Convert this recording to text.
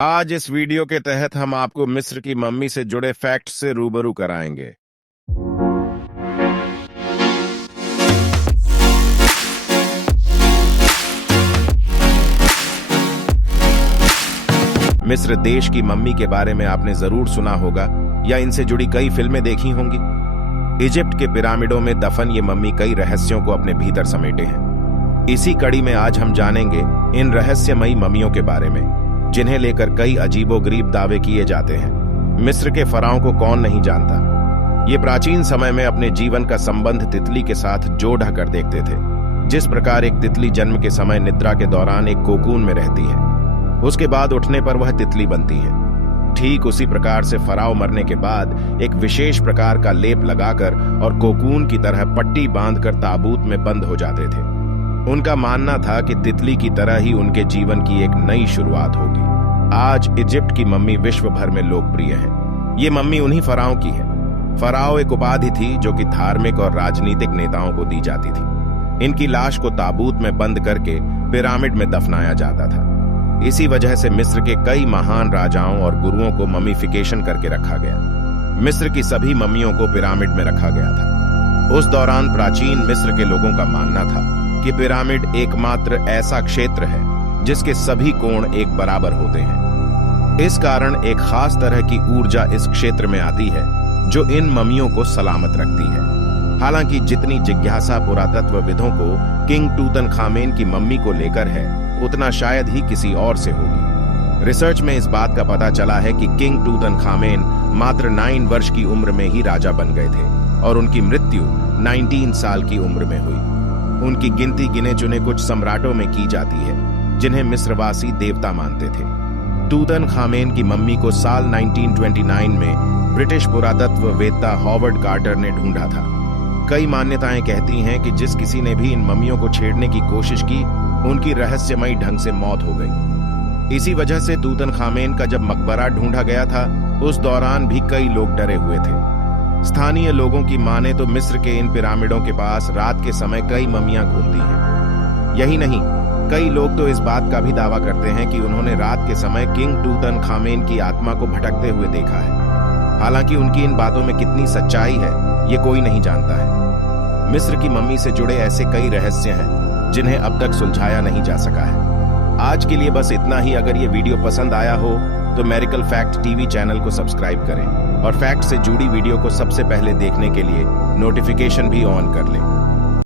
आज इस वीडियो के तहत हम आपको मिस्र की मम्मी से जुड़े फैक्ट से रूबरू कराएंगे। मिस्र देश की मम्मी के बारे में आपने जरूर सुना होगा या इनसे जुड़ी कई फिल्में देखी होंगी। इजिप्ट के पिरामिडों में दफन ये मम्मी कई रहस्यों को अपने भीतर समेटे हैं। इसी कड़ी में आज हम जानेंगे इन रहस्यमयी मम्मियों के बारे में, जिन्हें लेकर कई अजीबोगरीब दावे किए जाते हैं। मिस्र के फराओं को कौन नहीं जानता। ये प्राचीन समय में अपने जीवन का संबंध तितली के साथ जोड़ कर देखते थे। जिस प्रकार एक तितली जन्म के समय निद्रा के दौरान एक कोकून में रहती है, उसके बाद उठने पर वह तितली बनती है, ठीक उसी प्रकार से फराओ मरने के बाद एक विशेष प्रकार का लेप लगाकर और कोकून की तरह पट्टी बांधकर ताबूत में बंद हो जाते थे। उनका मानना था कि तितली की तरह ही उनके जीवन की एक नई शुरुआत होगी। आज इजिप्ट की मम्मी विश्व भर में लोकप्रिय है। ये मम्मी उन्हीं फराओं की है। फराओ एक उपाधि थी जो कि धार्मिक और राजनीतिक नेताओं को दी जाती थी। इनकी लाश को ताबूत में बंद करके पिरामिड में दफनाया जाता था। इसी वजह से मिस्र के कई महान राजाओं और गुरुओं को मम्मीफिकेशन करके रखा गया। मिस्र की सभी मम्मियों को पिरामिड में रखा गया था। उस दौरान प्राचीन मिस्र के लोगों का मानना था कि पिरामिड एकमात्र ऐसा क्षेत्र है जिसके सभी कोण एक बराबर होते हैं। इस कारण एक खास तरह की ऊर्जा इस क्षेत्र में आती है जो इन मम्मियों को सलामत रखती है। हालांकि जितनी जिज्ञासा पुरातत्वविदों को किंग टूतनखामेन की मम्मी को लेकर है, उतना शायद ही किसी और से होगी। रिसर्च में इस बात का पता चला है कि किंग टूतनखामेन मात्र 9 वर्ष की उम्र में ही राजा बन गए थे और उनकी मृत्यु 19 साल की उम्र में हुई। उनकी गिनती गिने चुने कुछ सम्राटों में की जाती है जिन्हें मिस्रवासी देवता मानते थे। टूतनखामेन की मम्मी को साल 1929 में ब्रिटिश पुरातत्ववेत्ता हॉवर्ड कार्टर ने ढूंढा था। कई मान्यताएं कहती हैं कि जिस किसी ने भी इन मम्मियों को छेड़ने की कोशिश की, उनकी रहस्यमयी ढंग से मौत हो गई। इसी वजह से टूतनखामेन का जब मकबरा ढूंढा गया था, उस दौरान भी कई लोग डरे हुए थे। स्थानीय लोगों की माने तो मिस्र के इन पिरामिडों के पास रात के समय कई मम्मियां घूमती हैं। यही नहीं, कई लोग तो इस बात का भी दावा करते हैं कि उन्होंने रात के समय किंग टूतनखामेन की आत्मा को भटकते हुए देखा है। हालांकि उनकी इन बातों में कितनी सच्चाई है, ये कोई नहीं जानता है। मिस्र की मम्मी से जुड़े ऐसे कई रहस्य हैं जिन्हें अब तक सुलझाया नहीं जा सका है। आज के लिए बस इतना ही। अगर ये वीडियो पसंद आया हो तो मेरिकल फैक्ट टीवी चैनल को सब्सक्राइब करें और फैक्ट से जुड़ी वीडियो को सबसे पहले देखने के लिए नोटिफिकेशन भी ऑन कर लें।